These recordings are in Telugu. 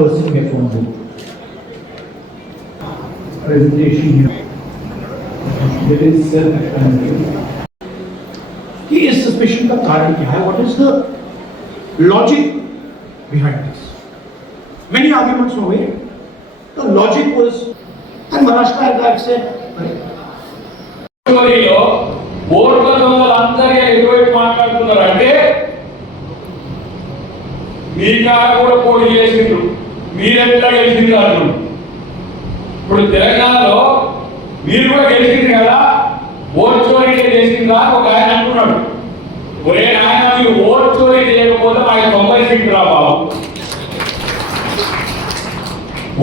person in your phone book. Presentation here. There is self-explanatory. He is suspicion का कारण क्या है? What is the logic behind this? Many arguments were made. The logic was, and Maharashtra guy said, ఓట్ల దొంగలందరికీ ఎటువైపు మాట్లాడుతున్నారంటే మీ కాడ కూడా పోటీ చేసిండ్రు, మీరెట్లా గెలిచిండ్రు అంటున్నారు. ఇప్పుడు తెలంగాణలో మీరు కూడా గెలిచిండ్రు కదా, ఓట్ చోరీ చేసిండ్రా అని ఒక ఆయన అంటున్నాడు. ఒరే నాయన, మీరు ఓట్ చోరీ చేయకపోతే మాకు 90 సీట్లు రా బాబు.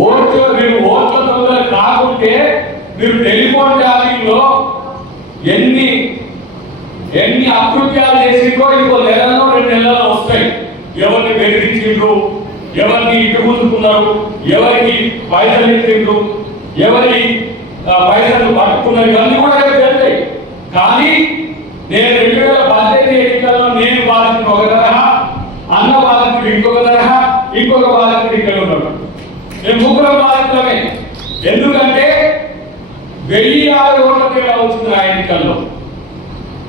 ఓట్ చోరీ, మీరు ఓట్ల దొంగలు కాకుంటే మీరు టెలిఫోన్ ట్యాపింగ్లో ఎన్ని అకృత్యాలు చేసిండ్రో ఇంకో నెలలో 2 నెలల్లో వస్తాయి. ఎవరిని బెదిరించిండ్రు, ఎవరిని ఇటు కూసుకున్నారు, ఎవరికి పైసలు ఇచ్చిండ్రు, ఎవరి పైసలు పట్టుకున్నారు, ఇవన్నీ కూడా తెలుస్తాయి. కానీ నేను 2018 ఎన్నికల్లో నేను బాధితుడు ఒక తరహా, అన్న బాధితుడు ఇంకొక తరహా, ఇంకొక బాధితుడు ఇక్కడ ఉన్నాడు. మేము ముగ్గురు బాధితులమే. ఎందుకంటే 1050 ఓట్ల తేడా వచ్చింది ఆ ఎన్నికల్లో.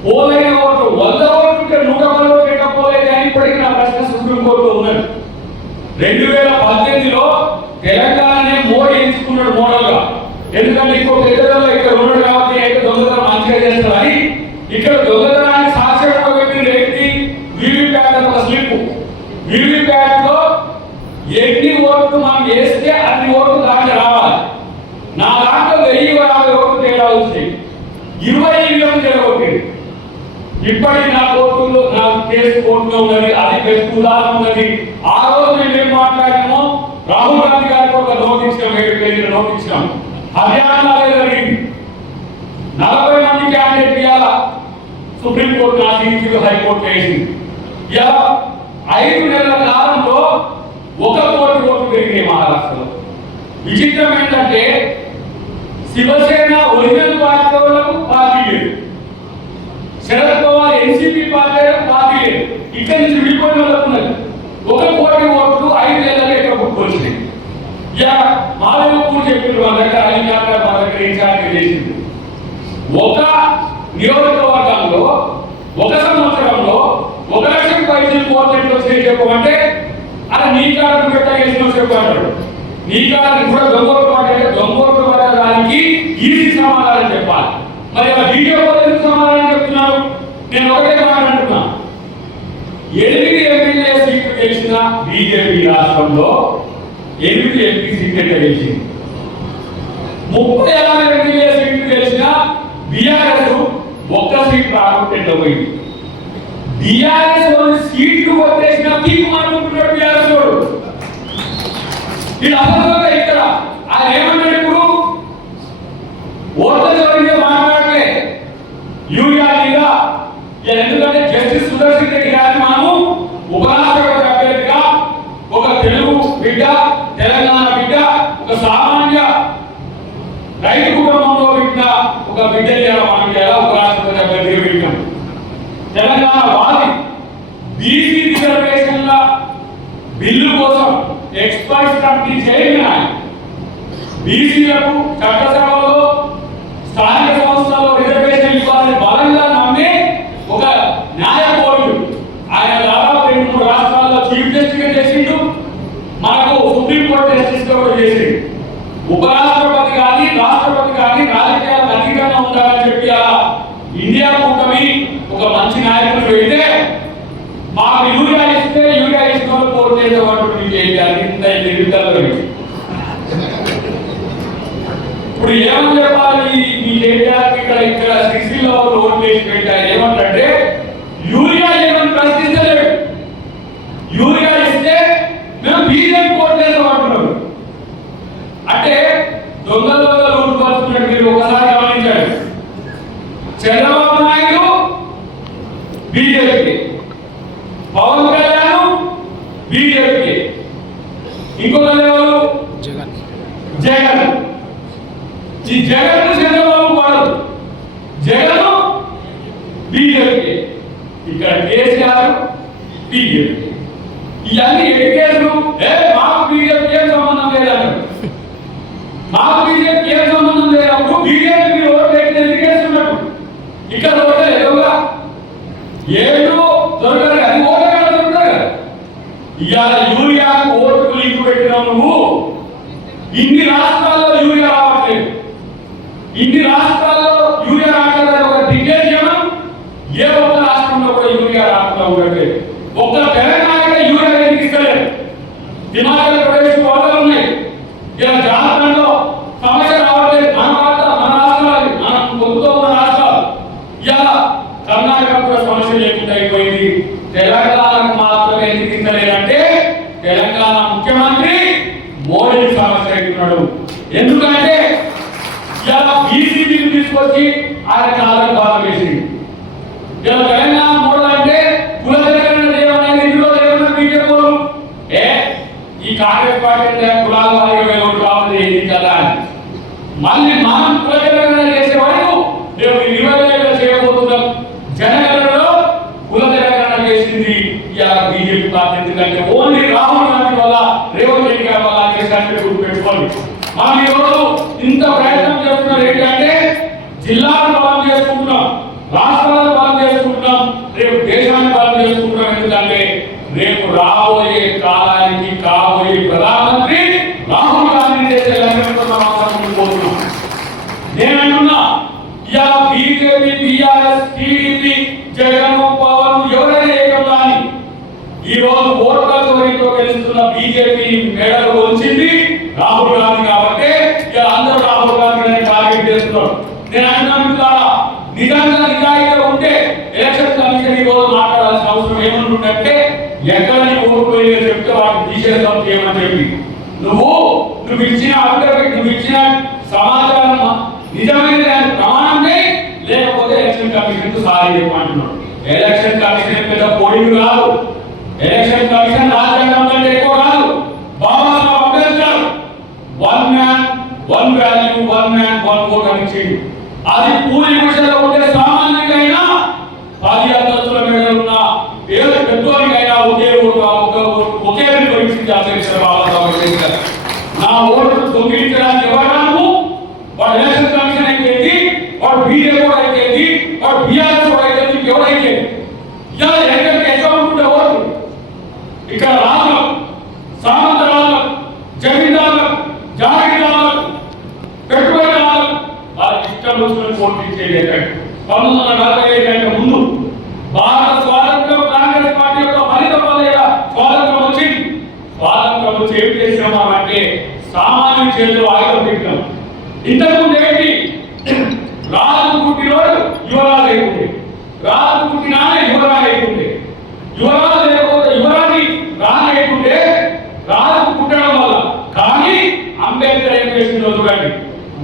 పోలైన ఓట్లు 100 ఓట్లుంటే 110 ఓట్లు ఎట్లా పోలేదు అని ఇప్పటికీ నా ప్రశ్న సుప్రీంకోర్టులో ఉన్నది. 2018లో తెలంగాణనే మోడీ ఎంచుకున్నాడు మోడల్గా. ఎందుకంటే ఇంకో పెద్దలో ఇక్కడ ఉన్నాడు కాబట్టి అయితే దొంగతనం మంచిగా చేస్తారని ఇక్కడ దొంగతనాన్ని సాక్ష్యంగా పెట్టిన వ్యక్తి వీవీప్యాట్ ఒక స్లిప్. వీవీప్యాట్ లో ఎన్ని ఓట్లు మనం వేస్తే అన్ని ఓట్లు దాంట్లో రావాలి. నా దాంట్లో 1050 ఓట్లు తేడా వచ్చాయి. 20 ఈవీఎం జరగొట్టింది. ఇప్పటికి నా కోర్టులో, నా కేసు కోర్టులో ఉన్నది. అది బెస్ట్ ఉదాహరణ ఉన్నది. ఆ రోజు మేము ఏం మాట్లాడామో రాహుల్ గాంధీ గారికి ఒక నోట్ ఇచ్చాం, 7 పేజీల నోట్ ఇచ్చాం. హర్యానాలో జరిగింది. 40 మంది క్యాండిడేట్ ఇవ్వాలా సుప్రీంకోర్టు నా తీర్పు హైకోర్టు వేసింది. ఇలా 5 నెలల కాలంలో 1 కోటి ఓట్లు పెరిగినాయి మహారాష్ట్రలో. విచిత్రం ఏంటంటే శివసేన ఒరిజినల్ పార్టీలకు పార్టీ లేదు, శరద్ పవార్ ఎన్సీపీ పార్టీలకు పార్టీ లేదు. ఇక్కడి నుంచి విడిపోయిన వాళ్ళకు ఉన్నది. 1 కోటి ఓట్లు 5 నెలల్లో ఇక్కడ పుట్టుకొచ్చినాయి. ఇక మాధవపూర్ చెప్పిన మా దగ్గర అలియాక మా దగ్గర ఇన్ఛార్జ్ చేసింది. ఒక నియోజకవర్గంలో 1 సంవత్సరంలో 1 లక్షం పైసలు ఓట్లు వచ్చి చెప్పమంటే అది నీ కారణం పెట్టా చేసిన చెప్పాడు. నీ కారణం కూడా దొంగోట్లు పడడానికి ఈజీ సమాధానం చెప్పాలి. మరి ఆ వీడియో ఎందుకు సమాధానం చెప్తున్నారు? నేను ఒకటే మాట అంటున్నా, 8 ఎమ్మెల్యే సీట్లు గెలిచిన బీజేపీ రాష్ట్రంలో 8 ఎంపీ సీట్లు గెలిచింది. 36 ఎమ్మెల్యే సీట్లు గెలిచిన బీఆర్ఎస్ 1 సీట్ రాకుండా పోయింది. బీఆర్ఎస్ సీట్లు కొట్టేసిన పీక్ మాట్లాడుతున్నాడు బీఆర్ఎస్ వాడు. ఇది అసలు ఇక్కడ ఆయన ఏమన్నాడు? ఇప్పుడు ఓట్ల గురించి మాట్లాడలే యూరియా మీద. ఎందుకంటే జస్టిస్ సుదర్శన్ రెడ్డి గారిని మనము ఉపరాష్ట్రపతి అభ్యర్థిగా, ఒక తెలుగు బిడ్డ, తెలంగాణ బిడ్డ, ఒక సామాన్య రైతు కుటుంబంలో బిడ్డ, ఒక బిడ్డ మనం ఎలా ఉపరాష్ట్రపతి అభ్యర్థిగా పెట్టాం. తెలంగాణ వాది బీసీ రిజర్వేషన్ల బిల్లు కోసం ఎక్స్పర్ట్స్ కమిటీ చైర్మన్. బీసీలకు చట్టసభలో స్థానిక సంస్థల్లో రిజర్వేషన్ ఇవ్వాలని బలంగా నమ్మి ఒక న్యాయ కోర్టు ఆయన దాదాపు 2-3 రాష్ట్రాల్లో చీఫ్ జస్టిస్ గా చేసిండు. మనకు సుప్రీంకోర్టు జస్టిస్ గా కూడా చేసిండు. ఉపరాష్ట్రపతి కానీ రాష్ట్రపతి కానీ రాజకీయాలకు అతీతంగా ఉండాలని చెప్పి ఇండియా కూటమి ఒక మంచి నాయకుడు పెడితే మాకు యూరియా ఇస్తే యూరియా ఇస్తున్న పోటీ చేసేవాడు చేయాలి. ఇప్పుడు ఏమని చెప్పాలి? మీ కేటీఆర్కి ఇక్కడ సిసిలో రోడ్ వేసి పెట్టారు. ఏమంటే యూరియా ఏమని ప్రశ్నిస్తలేడు. యూరియా ఇస్తే మేము బీజేపీ పోటీ చేసేవాడున్నాం. అంటే దొంగ రూట్ పడుతున్నట్టు మీరు ఒకసారి గమనించండి. చంద్రబాబు నాయుడు బీజేపీ, పవన్ కళ్యాణ్ బీజేపీ, ఇంకొక జగన్. ఈ జగన్ చంద్రబాబు పడదు, జగన్ బీజేపీ, ఇక్కడ కేసీఆర్ బీజేపీ. ఇవన్నీ ఎన్ని కేసులు? మాకు బీజేపీ మాకు బీజేపీ ఏ సంబంధం లేనప్పుడు బీజేపీ ఓటు ఎందుకు వేస్తున్నట్టు ఇక్కడ ఓటే లేవుగా ఏడు దొరకదు అది ఓటే దొరకదు కదా. ఇవాళ యూరియా ఓటుకు లింక్ పెట్టినావు నువ్వు. ఇన్ని రాష్ట్రాల్లో యూరియా రావట్లేదు, ఇన్ని రాష్ట్రాల్లో యూరియా రావట్లేదు ఒక దిగ్గజం. ఏ ఒక్క రాష్ట్రంలో కూడా యూరియా రాకుండా ఉండట్లేదు. ఒక్క తెలంగాణకే యూరియా ఎందుకు ఇస్తలేదు? హిమాచల్ ప్రదేశ్ కోటలు ఉన్నాయి. ఇలా జార్ఖండ్లో సమస్య రావట్లేదు. మన రాష్ట్రాలు మనం పొందుతూ ఉన్న రాష్ట్రాలు. ఇలా కర్ణాటక కూడా సమస్య లేకుండా అయిపోయింది. తెలంగాణకు మాత్రమే ఎందుకు ఇస్తలేదంటే తెలంగాణ ముఖ్యమంత్రి మోడీ సమస్య అవుతున్నాడు. ఎందుకంటే ఇలా బీసీబీని తీసుకొచ్చి ఆయన కాలం బాగా వేసింది. ఇలా తెలంగాణ మోడల్ అంటే కుల తెలంగాణ దేవనేది ఇందులో దేవన బీజేపీ ఈ కాంగ్రెస్ పార్టీ కులాల వారిగా ఓటు కావాలి ఏది కదా అని మళ్ళీ మనం కుల తెలంగాణ చేసే వరకు మేము 20,000 చేయబోతున్నాం. జనగణనలో కుల తెలంగాణ చేసింది ఇలా బీజేపీ పార్టీ. ఎందుకంటే ఓన్లీ రాహుల్ గాంధీ వల్ల రేవంత్ రెడ్డి గారి వల్ల చేసినట్టు గుర్తుపెట్టుకోండి. మనం ఈరోజు ఇంత ప్రయత్నం చేస్తున్నారు ఏంటంటే జిల్లాను బలం చేసుకుంటున్నాం, రాష్ట్రాలను బలం చేసుకుంటున్నాం, రేపు దేశాన్ని బలం చేసుకుంటున్నాం. ఎందుకంటే రేపు రాబోయే కాలానికి కాబోయే ప్రధానమంత్రి రాహుల్ గాంధీ చేసే లక్ష్యంతో పోతున్నాం. నేనంటున్నా ఇలా BJP, TRS, TDP, Jagan, Pawan ఎవరైనా ఏకం కానీ ఈ రోజు ఓట్ల చోరీతో గెలుస్తున్న బీజేపీ మెడలు వచ్చింది రాహుల్ గాంధీ. కాబట్టి ఇలా అందరూ రాహుల్ గాంధీ టార్గెట్ చేస్తున్నారు. నేను అంటున్నాను నిజంగా నిజాయితీగా ఉంటే ఎలక్షన్ కమిషన్ ఈ రోజు మాట్లాడాల్సిన అవసరం ఏమనుకుంటే ఎక్కడ ఓటు పోయి చెప్తే వాటిని తీసేద్దాం చేయమని చెప్పి నువ్వు ఇచ్చిన అఫిడవిట్, నువ్వు ఇచ్చిన సమాచారం నిజమైన ప్రమాణమే లేకపోతే ఎలక్షన్ కమిషన్ కు సారీ చెప్పమంటున్నాడు. ఎలక్షన్ కమిషన్ పెద్ద పోలింగ్ కాదు. ఎలక్షన్ కమిషన్ రాజ్యాంగం కంటే ఎక్కువ కాదు. Babasaheb Ambedkar 1 man 1 value 1 man 1 vote అని ఇచ్చిండు. అది పూరి విషయంలో ఉంటే సామాన్యుడికైనా 10 అంతస్తుల మీద ఉన్న ఏడు పెద్దోనికైనా ఒకే ఓటు ఒకే పరిస్థితి అధ్యక్షుడు బాబాసాహెబ్ అంబేద్కర్. నా ఓటు దొంగిలించడానికి ఎవరు? వాడు ఎలక్షన్ కమిషన్ అయితే వాడు బీజేపీ కూడా అయితే వాడు బీఆర్ఎస్ కూడా అయితే ఎవరైతే ఇలా ఎక్కడికి ఎక్కడ ఉంటుండే ఓటు ఇక్కడ రాజులు, సామంతరాలు, జమీందారులు, జాగీర్దారులు, పెట్టుబడిదారులు వాళ్ళకి ఇష్టం వచ్చిన ఓటు ఇచ్చేది. 1945 కంటే ముందు భారత స్వాతంత్రం కాంగ్రెస్ పార్టీ యొక్క ఫలితం వల్ల స్వాతంత్రం వచ్చింది. స్వాతంత్రం వచ్చి ఏం చేసినామంటే సామాన్య చేతులు ఆయుధం పెట్టాం. ఇంతకుముందు ఏంటి? రాజు పుట్టినోడు యువరాజు అయిపోతే, రాజు పుట్టినానే యువరాజు అయిపోతే, యువరాజు లేకపోతే యువరాజు రాజు అయిపోతే రాజు పుట్టడం వల్ల. కానీ అంబేద్కర్ ఏం చేసిందో చూడండి,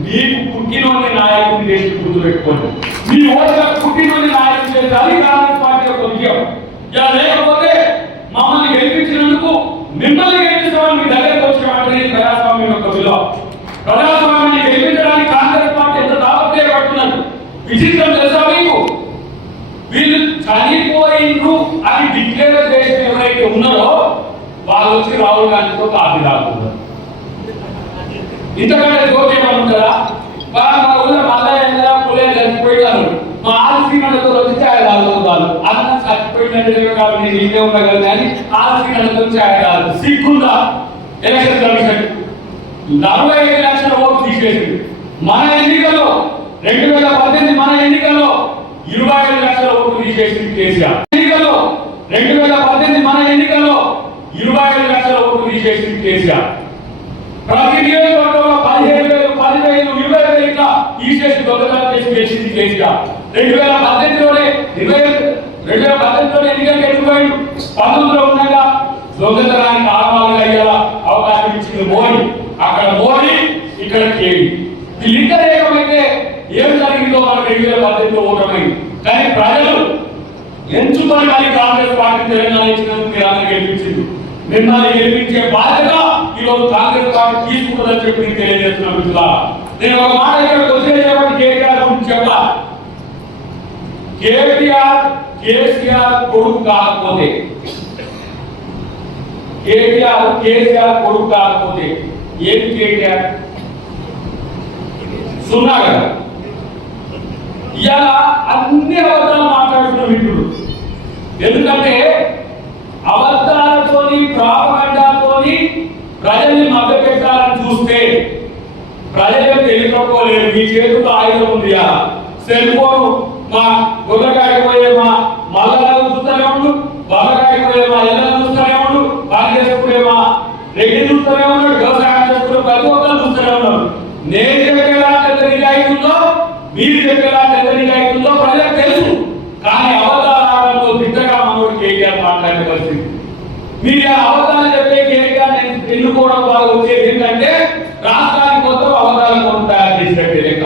మీకు పుట్టినోని నాయకుడిని చేసి గుర్తు పెట్టుకోండి. మీ ఓట్లకు పుట్టినోని నాయకుడు చేసి అది కాంగ్రెస్ పార్టీ యొక్క విజయం. ఇలా లేకపోతే మమ్మల్ని గెలిపించినందుకు మిమ్మల్ని గెలిపించడం మీ దగ్గరకు వచ్చినటువంటి ప్రజాస్వామ్యం యొక్క విలువ. ప్రజాస్వామ్యాన్ని గెలిపించడానికి కాంగ్రెస్ పార్టీ ఎంత తాపత్రయ పడుతున్నారు. విచిత్రం తెలుసా మీకు? వీళ్ళు చనిపోయిండ్రు అని డిక్లేర్ చేసిన ఎవరైతే ఉన్నారో వాళ్ళు వచ్చి రాహుల్ గాంధీతో కాపీ రాకుండా ఇంతకంటే జోక్యం ఉంటుందా? మా ఊళ్ళో మల్లయ్య పులే చచ్చిపోయినారు, మా ఆలసీనతో వచ్చి ఛాయ్ తాగుతారు. అన్న చచ్చిపోయినట్టు కాబట్టి నేను ఇంటే ఉండగలను కానీ ఆలసీనతో ఛాయ్ తాగు సిగ్గుందా? ఎలక్షన్ కమిషన్ 45 లక్షల ఓట్లు తీసేసింది. మన ఎన్నికల్లో 2018 మన ఎన్నికల్లో 25 లక్షల ఓట్లు తీసేసింది కేసీఆర్. ఎన్నికల్లో 2018 మన ఎన్నికల్లో 25 లక్షల ఓట్లు తీసేసింది కేసీఆర్. ప్రతి నియోజకవర్గంలో 15,000, 10,000, 20,000 ఇట్లా తీసేసి దొంగతనం చేసి వేసింది కేసీఆర్. 2018లోనే ఎన్నికలు గెలిచిపోయింది. 19లో ఉండగా దొంగతనానికి ఆడవాళ్ళుగా అయ్యేలా అవకాశం ఇచ్చింది మోడీ. అక్కడ మోడీ, ఇక్కడ కేడీ. వీళ్ళిద్దరు ఏకమైతే ఏం జరిగిందో మనకు 2018లో ఓటమైంది. కానీ ప్రజలు ఎంచుకొని మరి కాంగ్రెస్ పార్టీ తెలంగాణ ఇచ్చినందుకు మీరు అందరూ గెలిపించింది. మిమ్మల్ని గెలిపించే బాధ్యత ఈరోజు కాంగ్రెస్ పార్టీ తీసుకుంటుందని చెప్పి నేను తెలియజేస్తున్నాను మిత్రులారా. నేను ఒక మాట ఇక్కడ వచ్చేటప్పుడు కేటీఆర్ గురించి చెప్పా. కేసీఆర్ కొడుకు కాకపోతే, కేసీఆర్ కొడుకు కాకపోతే ఏం కేటీఆర్? సున్నా కదా. ఇలా అన్ని అబద్ధాలు మాట్లాడుతున్న మిత్రుడు. ఎందుకంటే అబద్ధాలతోని ప్రాపగండాతోని ప్రజల్ని మభ్యపెట్టాలని చూస్తే ప్రజలు తెలుసుకోలేరు. మీ చేతితో ఆయుధం ఉంది, సెల్ ఫోన్. మా గొల్లగాడికి పోయే మా మల్లలను చూస్తూనే ఉండు, బొల్లగాడికి పోయే మా ఇళ్ళను చూస్తూనే ఉండు, పని చేసుకునే మా రెడ్డి చూస్తూనే ఉన్నాడు, వ్యవసాయం చేసుకునే ప్రతి ఒక్కరు చూస్తూనే ఉన్నాడు. నేను చెప్పేలా ఎంత నిజాయితీ ఉందో, మీరు చెప్పేలా ఎంత నిజాయితీ ఉందో ప్రజలకు తెలుసు. కానీ అబద్ధాలతో దిట్టగా మనోడు కేటీఆర్ మాట్లాడే పరిస్థితి. మీరు అబద్ధాలు చెప్పే కేటీఆర్ ఎన్నుకోవడం ద్వారా వచ్చేది ఏంటంటే రాష్ట్రానికి మొత్తం అబద్ధాల కోసం తయారు చేసినట్టే లెక్క.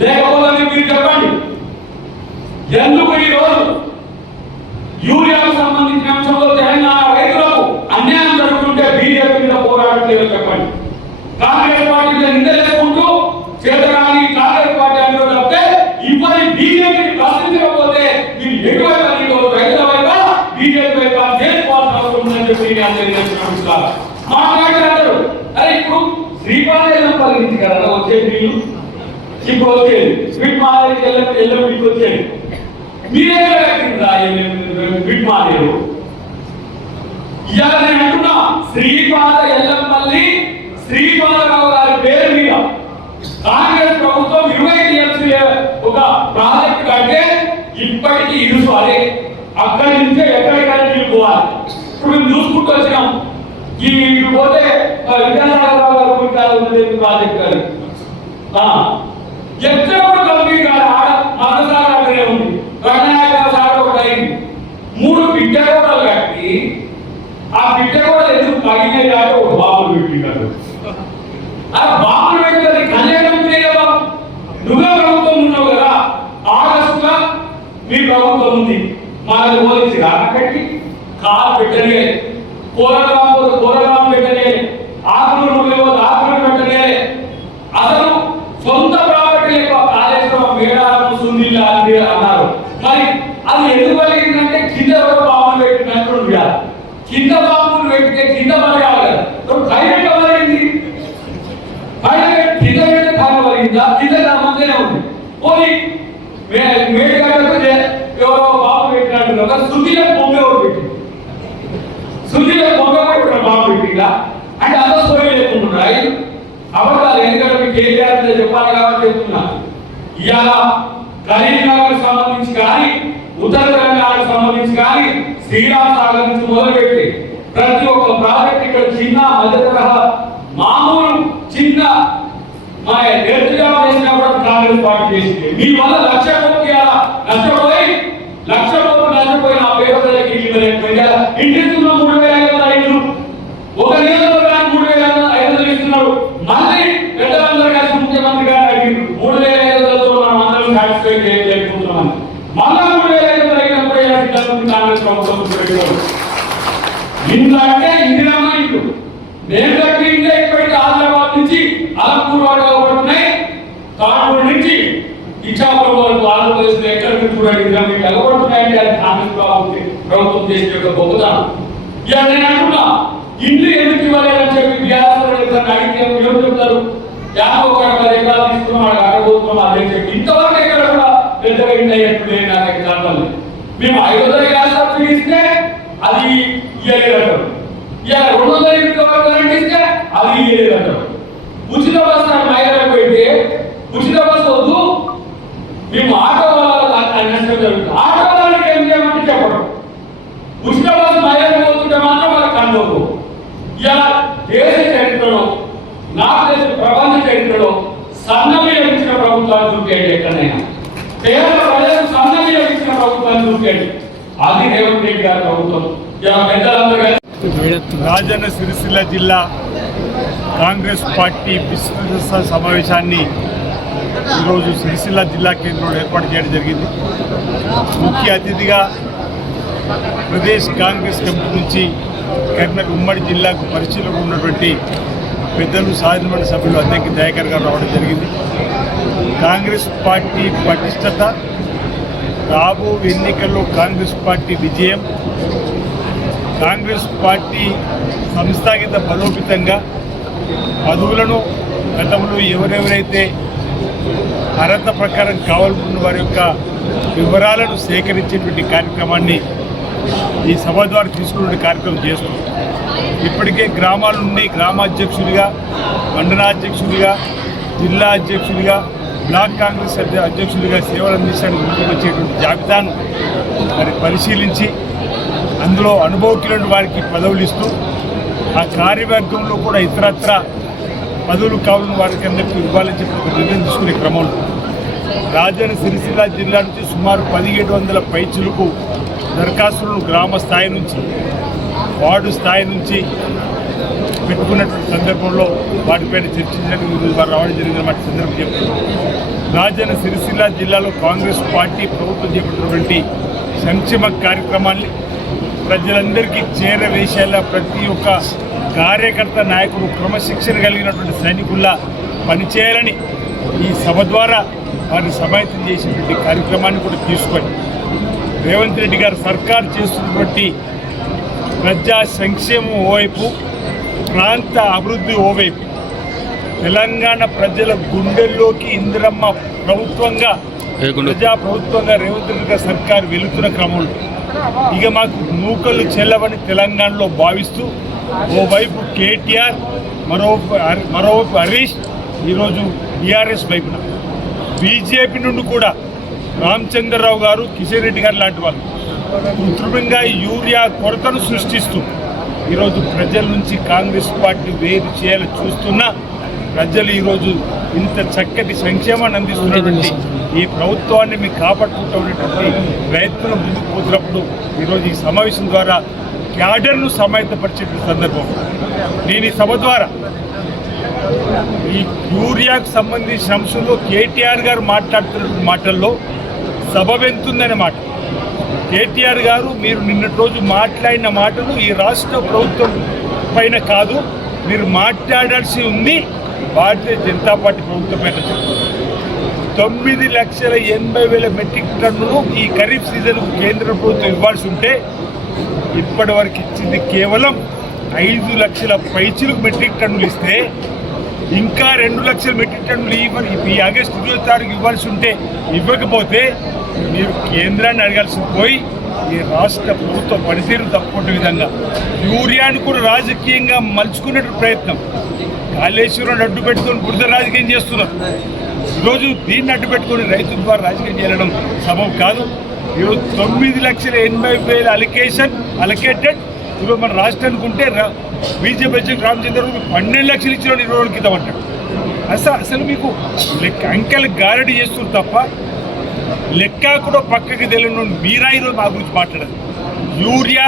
లేకపోతే మీరు చెప్పండి, ఎందుకు ఈ రోజు యూరియాకు సంబంధించిన అంశంలో తెలంగాణ రైతులకు అన్యాయం జరుగుతుంటే బీజేపీ మీద పోరాడట్లేదు చెప్పండి. కాంగ్రెస్ పార్టీ మీద నిందలేసుకుంటూ చేతగాని కాంగ్రెస్ పార్టీ అందులో తప్పితే ఇప్పటి బీజేపీని ప్రశ్నించకపోతే మీరు ఎటువంటి రైతుల వైపు బీజేపీ వైపు చేసుకోవాల్సిన అవసరం ఉందని చెప్పి మాట్లాడారు. అరే ఇప్పుడు శ్రీపాదం పలికింది కదా వచ్చేది, మీరు ఇప్పుడు వచ్చేది స్వీట్ మాదేవి ఎల్లరికి వచ్చేది. మీరే స్వీట్ మాదేవు. ఇవాళ నేను అంటున్నా, శ్రీపాద ఎల్లంపల్లి శ్రీపాదరావు గారి పేరు మీద కాంగ్రెస్ ప్రభుత్వం 20 టీఎంసీ ఒక ప్రాజెక్ట్ కడితే ఇప్పటికీ ఇరుసు అదే. అక్కడి నుంచే ఎక్కడికైనా నీళ్ళు పోవాలి. ఇప్పుడు మేము చూసుకుంటూ వచ్చినాం. ఈ పోతే విద్యాసాగరరావు గారు పూర్తి ప్రాజెక్ట్ గారు ఎక్కడ కూడా కంప్లీట్ కాదు. ఆడ మరోసారి అక్కడే ఉంది. రంగనాయక సార్ ఒకటి అయింది. 3 బిడ్డ కూడా కట్టి ఆ బిడ్డ కూడా ఎందుకు పగిలే కాదు ఒక బాబులు పెట్టినారు. ఆ బాబులు పెట్టి కళ్యాణం కదా. నువ్వే ప్రభుత్వం ఉన్నావు కదా. ఆగస్టుగా మీ ప్రభుత్వం ఉంది. మనకు పోలీసు రాక కట్టి కాలు పెట్టలే, కూరగాం పెట్టలే, ఆకులు ఆకులు పెట్టలే. అసలు సొంత ప్రాపర్టీ యొక్క కాళేశ్వరం మేడారం సుందిల్లా అన్నారు. మరి అది ఎందుకు కలిగిందంటే కింద బాంబులు పెట్టినట్టు కింద బాంబులు పెట్టితే కింద పడేయాలి కదా. ప్రైవేట్ కలిగింది, ప్రైవేట్ కింద పెడితే కాలు కలిగిందా? కింద మంచిగానే ఉంది. పోనీ మేడగడ్డకు ఎవరో బాంబు పెట్టినట్టు కదా. శుద్ధిలో బొమ్మ ఎవరు పెట్టి శుద్ధిలో బొమ్మ పెట్టిన బాంబు పెట్టిందా అంటే అంత సోయి లేకుండా అబద్ధాలు. ఎందుకంటే మీకు కేటీఆర్ మీద చెప్పాలి కాబట్టి చెప్తున్నా. ఇవాళ కరీంనగర్ సంబంధించి కానీ ఉత్తర తెలంగాణకు సంబంధించి కానీ శ్రీరామ్ సాగర్ నుంచి మొదలుపెట్టి ప్రతి ఒక్క ప్రాజెక్ట్ ఇక్కడ చిన్న మధ్య తరహా మామూలు చిన్న మా ఎదురుగా చేసినా కూడా కాంగ్రెస్ పార్టీ చేసింది. మీ వల్ల 1,00,000 కోట్లు నష్టపోయి 1,00,000 కోట్లు నష్టపోయిన ఆ పేదలకి ఇవ్వలేకపోయింది. ఇంటిస్తున్న 3,500 ఒక నియోజకవర్గానికి 3,500 ఇస్తున్నారు. మళ్ళీ పెద్దలందరూ కలిసి ముఖ్యమంత్రి గారు అడిగారు 3,500తో మనం అందరం సాటిస్ఫై చేయలేకపోతున్నామని. మళ్ళా 3,500 అయినప్పుడు కాంగ్రెస్ ప్రభుత్వం పెట్టారు. ఇంట్లో అంటే ఇందిరామ ఇల్లు నేను కట్టి ఇంట్లో ఇప్పటికీ ఆదిలాబాద్ నుంచి అలంపూర్ వరకు పడుతున్నాయి. కాన్పూర్ నుంచి ఇచ్చాపురం వరకు ఆంధ్రప్రదేశ్ ఎక్కడ చూడండి ఇందిరామ ఇల్లు ఎలబడుతున్నాయంటే అది కాంగ్రెస్ ప్రభుత్వం చేసిన యొక్క గొప్పతనం. ఇక నేను అంటున్నా, ఇల్లు ఎందుకు ఇవ్వలేదని చెప్పి అడిగితే ఏం చెప్తారు? 51 ఎకరాలు తీసుకున్నాం, అక్కడ అడగబోతున్నాం అదే చెప్పి ఇంతవరకు ఎక్కడ కూడా పెద్దగా ఇంటి అయ్యేట్టు లేదు. నాకు కారణాలు మేము 500 గ్యాస్ సబ్సిడీ ఇస్తే అది ఇయ్యలేదంటారు. ఇలా 200 యూనిట్ ఇస్తే అది ఇయ్యలేదంటారు. ఉచిత బస్సు మహిళలకు పెడితే ఉచిత బస్సు వద్దు, మేము ఆటో వాళ్ళ నష్టం జరుగుతుంది. ఆటో వాళ్ళకి ఏం చేయమంటే చెప్పడం. ఉచిత బస్సు మహిళలకు పోతుంటే మాత్రం వాళ్ళకి కనుగోలు. ఇలా దేశ చరిత్రలో నాకు తెలిసిన ప్రపంచ చరిత్రలో సన్నమీద ఇచ్చిన ప్రభుత్వాలు చూపేయండి. ఎక్కడైనా పేద ప్రజలకు సన్నమీద ఇచ్చిన ప్రభుత్వాలు చూపేయండి. అది రేవంత్ రెడ్డి గారి ప్రభుత్వం. రాజన్న సిరిసిల్ల జిల్లా కాంగ్రెస్ పార్టీ విస్తృత సమావేశాన్ని ఈరోజు సిరిసిల్ల జిల్లా కేంద్రంలో ఏర్పాటు చేయడం జరిగింది. ముఖ్య అతిథిగా ప్రదేశ్ కాంగ్రెస్ కమిటీ నుంచి కర్నూలు ఉమ్మడి జిల్లాకు పరిశీలనకు ఉన్నటువంటి పెద్దలు శాసనమండలి సభ్యులు అద్దెకి దయాకర్ గారు రావడం జరిగింది. కాంగ్రెస్ పార్టీ పటిష్టత, రాబో ఎన్నికల్లో కాంగ్రెస్ పార్టీ విజయం, కాంగ్రెస్ పార్టీ సంస్థాగత బలోపేతంగా పదవులను గతంలో ఎవరెవరైతే అర్హత ప్రకారం కావాలనుకున్న వారి యొక్క వివరాలను సేకరించేటువంటి కార్యక్రమాన్ని ఈ సభ ద్వారా తీసుకునే కార్యక్రమం చేస్తున్నాం. ఇప్పటికే గ్రామాల నుండి గ్రామాధ్యక్షుడిగా, మండలాధ్యక్షుడిగా, జిల్లా అధ్యక్షుడిగా, బ్లాక్ కాంగ్రెస్ అధ్యక్షుడిగా సేవలు అందించడానికి ముందుకు వచ్చేటువంటి జాబితాను మరి పరిశీలించి అందులో అనుభవజ్ఞులైన వారికి పదవులు ఇస్తూ ఆ కార్యవర్గంలో కూడా ఇతరత్ర పదవులు కావాలని వారికి అందరికీ ఇవ్వాలని చెప్పి ఒక నిర్ణయం తీసుకునే క్రమంలో రాజన్న సిరిసిల్ల జిల్లా నుంచి సుమారు 1700 పైచులకు దరఖాస్తులను గ్రామ స్థాయి నుంచి, వార్డు స్థాయి నుంచి పెట్టుకున్నటువంటి సందర్భంలో వాటిపైన చర్చించడానికి వారు రావడం జరిగిన సందర్భం చెప్తున్నారు. రాజన్న సిరిసిల్ల జిల్లాలో కాంగ్రెస్ పార్టీ ప్రభుత్వం చేపట్టినటువంటి సంక్షేమ కార్యక్రమాన్ని ప్రజలందరికీ చేరవేసేలా ప్రతి ఒక్క కార్యకర్త, నాయకుడు క్రమశిక్షణ కలిగినటువంటి సైనికుల్లా పనిచేయాలని ఈ సభ ద్వారా వారిని సమాయత్తం చేసేటువంటి కార్యక్రమాన్ని కూడా తీసుకొని రేవంత్ రెడ్డి గారు సర్కారు చేస్తున్నటువంటి ప్రజా సంక్షేమం ఓవైపు, ప్రాంత అభివృద్ధి ఓవైపు, తెలంగాణ ప్రజల గుండెల్లోకి ఇందిరమ్మ ప్రభుత్వంగా, ప్రజా ప్రభుత్వంగా రేవంత్ రెడ్డి గారు సర్కారు వెళుతున్న క్రమంలో ఇక మాకు నూకలు చెల్లవని తెలంగాణలో భావిస్తూ ఓవైపు కేటీఆర్, మరోవైపు హరీష్, ఈరోజు టీఆర్ఎస్ వైపున బీజేపీ నుండి కూడా రామచంద్రరావు గారు, కిషన్ రెడ్డి గారు లాంటి వాళ్ళు కృత్రిమంగా యూరియా కొరతను సృష్టిస్తూ ఈరోజు ప్రజల నుంచి కాంగ్రెస్ పార్టీ వేరు చేయాలని చూస్తున్నా ప్రజలు ఈరోజు ఇంత చక్కటి సంక్షేమాన్ని అందిస్తున్నటువంటి ఈ ప్రభుత్వాన్ని మీకు కాపాడుకుంటున్నటువంటి రైతులు ముందుకు పోతున్నప్పుడు ఈరోజు ఈ సమావేశం ద్వారా క్యాడర్ను సమాయత్తపరిచే సందర్భం. నేను ఈ సభ ద్వారా ఈ యూరియాకు సంబంధించిన అంశంలో కేటీఆర్ గారు మాట్లాడుతున్న మాటల్లో సబబెంతుందనే మాట. కేటీఆర్ గారు మీరు నిన్నటి రోజు మాట్లాడిన మాటలు ఈ రాష్ట్ర ప్రభుత్వం పైన కాదు, మీరు మాట్లాడాల్సి ఉంది భారతీయ జనతా పార్టీ ప్రభుత్వం పైన. 9,80,000 మెట్రిక్ టన్నులు ఈ ఖరీఫ్ సీజన్కు కేంద్ర ప్రభుత్వం ఇవ్వాల్సి ఉంటే ఇప్పటి వరకు ఇచ్చింది కేవలం 5 లక్షల పైచిలకు మెట్రిక్ టన్నులు ఇస్తే ఇంకా 2 లక్షల మెట్రిక్ టన్నులు ఈ ఆగస్టు 26కి ఇవ్వాల్సి ఉంటే ఇవ్వకపోతే మీరు కేంద్రాన్ని అడగాల్సి పోయి ఈ రాష్ట్ర ప్రభుత్వ పనితీరు తప్పుకునే విధంగా యూరియాను కూడా రాజకీయంగా మలుచుకునే ప్రయత్నం, కాళేశ్వరం అడ్డు పెట్టుకొని బురద రాజకీయం చేస్తున్నారు. ఈరోజు దీన్ని అడ్డు పెట్టుకొని రైతుల ద్వారా రాజకీయం చేయడం సబబు కాదు. ఈరోజు 9,80,000 అలొకేటెడ్ ఈరోజు మన రాష్ట్రానికి ఉంటే బీజేపీ అధ్యక్షుడు రామచంద్రరావు 12 లక్షలు ఇచ్చిన 20 రోజుల క్రితం అంటాడు. అసలు మీకు అంకెలు గారడి చేస్తున్నారు తప్ప లెక్క కూడా పక్కకి తెలియని మీరా ఈరోజు మా గురించి మాట్లాడదు. యూరియా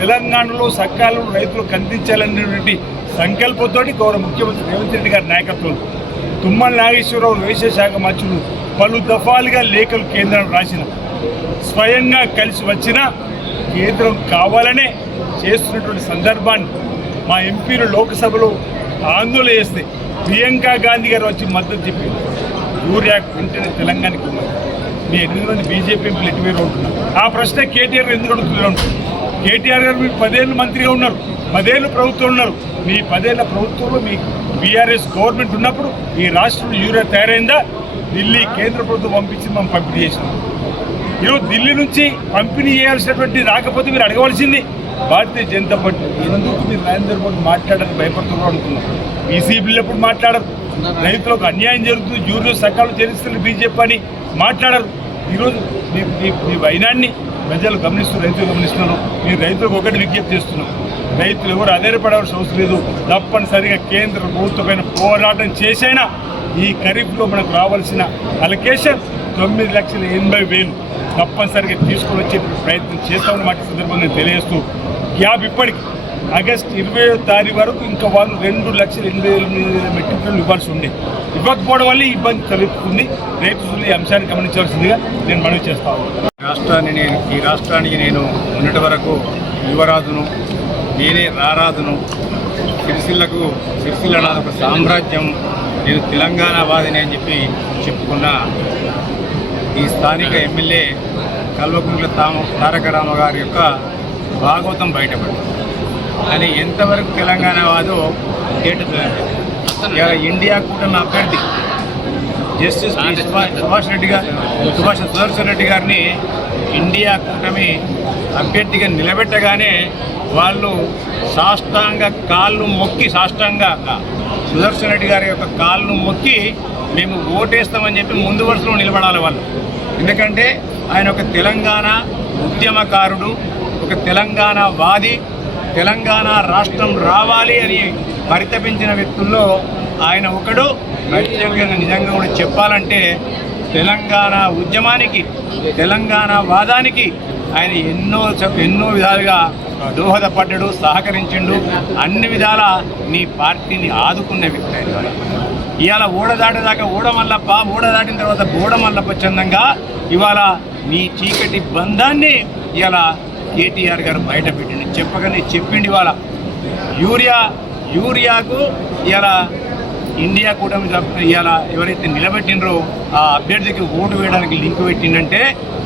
తెలంగాణలో సకాలంలో రైతులకు అందించాలనేటువంటి సంకల్పంతో గౌరవ ముఖ్యమంత్రి రేవంత్ రెడ్డి గారి నాయకత్వంలో తుమ్మల నాగేశ్వరరావు వ్యవసాయ శాఖ మంత్రులు పలు దఫాలుగా లేఖలు కేంద్రం రాసిన, స్వయంగా కలిసి వచ్చిన కేంద్రం కావాలనే చేస్తున్నటువంటి సందర్భాన్ని మా ఎంపీలు లోక్సభలో ఆందోళన చేస్తే ప్రియాంక గాంధీ గారు వచ్చి మద్దతు చెప్పింది. యూరియా వెంటనే తెలంగాణకి ఉన్నారు. మీ 8 మంది బీజేపీ ఎంపీలు ఎటువైపు ఉంటున్నారు? ఆ ప్రశ్న కేటీఆర్ ఎందుకు అడుగుతున్నారు ఉంటుంది. కేటీఆర్ గారు మీరు 10 ఏళ్ళు మంత్రిగా ఉన్నారు, 10 ఏళ్ళు ప్రభుత్వం ఉన్నారు. మీ 10 ఏళ్ల ప్రభుత్వంలో మీ బీఆర్ఎస్ గవర్నమెంట్ ఉన్నప్పుడు ఈ రాష్ట్రంలో యూరియా తయారైందా? ఢిల్లీ కేంద్ర ప్రభుత్వం పంపించింది, మనం పంపిణీ చేసినాం. ఈరోజు ఢిల్లీ నుంచి పంపిణీ చేయాల్సినటువంటి రాకపోతే మీరు అడగవలసింది భారతీయ జనతా పార్టీ. ఎందుకు మీరు నరేంద్ర మోడీ మాట్లాడడానికి భయపడుతున్నారు అనుకున్నారు? బీసీబీలు ఎప్పుడు మాట్లాడరు, రైతులకు అన్యాయం జరుగుతుంది, యూరియా సకాలం చెల్లిస్తున్న బీజేపీ అని మాట్లాడరు. ఈరోజు మీ వైనాన్ని ప్రజలు గమనిస్తున్నారు, రైతులు గమనిస్తున్నారు. మీరు రైతులకు ఒకటి విజ్ఞప్తి చేస్తున్నాం, రైతులు ఎవరు ఆధారపడాల్సిన అవసరం లేదు. తప్పనిసరిగా కేంద్ర ప్రభుత్వమైన పోరాటం చేసైనా ఈ ఖరీఫ్లో మనకు రావాల్సిన అలొకేషన్ 9,80,000 తప్పనిసరిగా తీసుకొని వచ్చే ప్రయత్నం చేస్తామని మాట సందర్భంగా తెలియజేస్తూ గ్యాప్ ఇప్పటికి ఆగస్టు 20వ తారీఖు వరకు ఇంకా వాళ్ళు 2,80,000 మెట్రిక్ టన్నులు ఇవ్వాల్సి ఉండే. ఇవ్వకపోవడం వల్ల ఇబ్బంది తలెత్తుతుంది. రైతులు ఈ అంశాన్ని గమనించవలసిందిగా నేను మనవి చేస్తాను. ఈ రాష్ట్రానికి నేను మొన్నటి వరకు యువరాజును, నేనే రారాజును, సిరిసిల్ల నాది ఒక సామ్రాజ్యం, నేను తెలంగాణ వాదిని అని చెప్పి చెప్పుకున్న ఈ స్థానిక ఎమ్మెల్యే కల్వకుంట్ల తారక రామ గారి యొక్క భాగవతం బయటపడింది. కానీ ఎంతవరకు తెలంగాణ వాదో తేటతెల్లం. ఇండియా కూటమి అభ్యర్థి జస్టిస్ సుదర్శన్ రెడ్డి గారిని ఇండియా కూటమి అభ్యర్థిగా నిలబెట్టగానే వాళ్ళు సాష్టాంగ సుదర్శన్ రెడ్డి గారి యొక్క కాళ్ళను మొక్కి మేము ఓటేస్తామని చెప్పి ముందు వరుసలో నిలబడాలి వాళ్ళు. ఎందుకంటే ఆయన ఒక తెలంగాణ ఉద్యమకారుడు, ఒక తెలంగాణ వాది, తెలంగాణ రాష్ట్రం రావాలి అని పరితపించిన వ్యక్తుల్లో ఆయన ఒకడు. ప్రత్యేకంగా నిజంగా కూడా చెప్పాలంటే తెలంగాణ ఉద్యమానికి, తెలంగాణ వాదానికి ఆయన ఎన్నో విధాలుగా దోహదపడ్డాడు, సహకరించిండు. అన్ని విధాల నీ పార్టీని ఆదుకున్న వ్యక్తి ఆయన. ఇవాళ ఓడదాటేదాకా ఓడ దాటిన తర్వాత బోడమల్లప్ప చందంగా ఇవాళ నీ చీకటి బంధాన్ని ఇవాళ కేటీఆర్ గారు బయట పెట్టిండు. చెప్పగానే చెప్పిండి ఇవాళ యూరియాకు ఇవాళ ఇండియా కూటమి ఇవాళ ఎవరైతే నిలబెట్టినరో ఆ అభ్యర్థికి ఓటు వేయడానికి లింక్ పెట్టిందంటే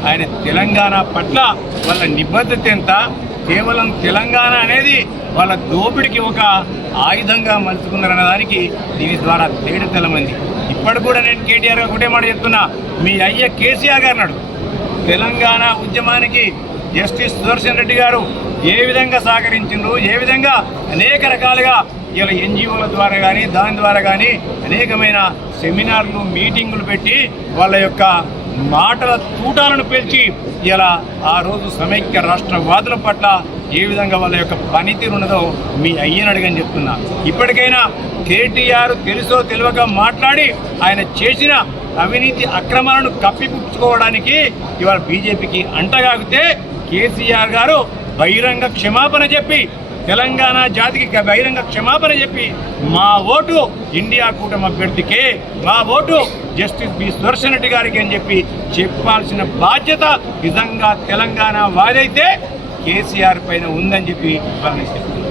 ఆయన తెలంగాణ పట్ల వాళ్ళ నిబద్ధత ఎంత, కేవలం తెలంగాణ అనేది వాళ్ళ దోపిడికి ఒక ఆయుధంగా మలుచుకున్నారన్న దానికి దీని ద్వారా తేడతెల్లమంది. ఇప్పటి కూడా నేను కేటీఆర్ ఒకటే మాట చెప్తున్నా, మీ అయ్య కేసీఆర్ గారు నాడు తెలంగాణ ఉద్యమానికి జస్టిస్ సుదర్శన్ రెడ్డి గారు ఏ విధంగా సహకరించిండ్రు, ఏ విధంగా అనేక రకాలుగా ఇలా ఎన్జిఓల ద్వారా కానీ దాని ద్వారా కానీ అనేకమైన సెమినార్లు మీటింగులు పెట్టి వాళ్ళ యొక్క మాటల తూటాలను పేల్చి ఇలా ఆ రోజు సమైక్య రాష్ట్రవాదుల పట్ల ఏ విధంగా వాళ్ళ యొక్క పనితీరు ఉన్నదో మీ అయ్యని అడగని చెప్తున్నా. ఇప్పటికైనా కేటీఆర్ తెలుసో తెలియక మాట్లాడి ఆయన చేసిన అవినీతి అక్రమాలను కప్పిపుచ్చుకోవడానికి ఇవాళ బీజేపీకి అంటగాగితే కేసీఆర్ గారు బహిరంగ క్షమాపణ చెప్పి, తెలంగాణ జాతికి బహిరంగ క్షమాపణ చెప్పి మా ఓటు ఇండియా కూటమి అభ్యర్థికే, మా ఓటు జస్టిస్ బి సుదర్శన్ రెడ్డి గారికి అని చెప్పి చెప్పాల్సిన బాధ్యత నిజంగా తెలంగాణ వాదైతే కేసీఆర్ పైన ఉందని చెప్పి భావిస్తున్నాను.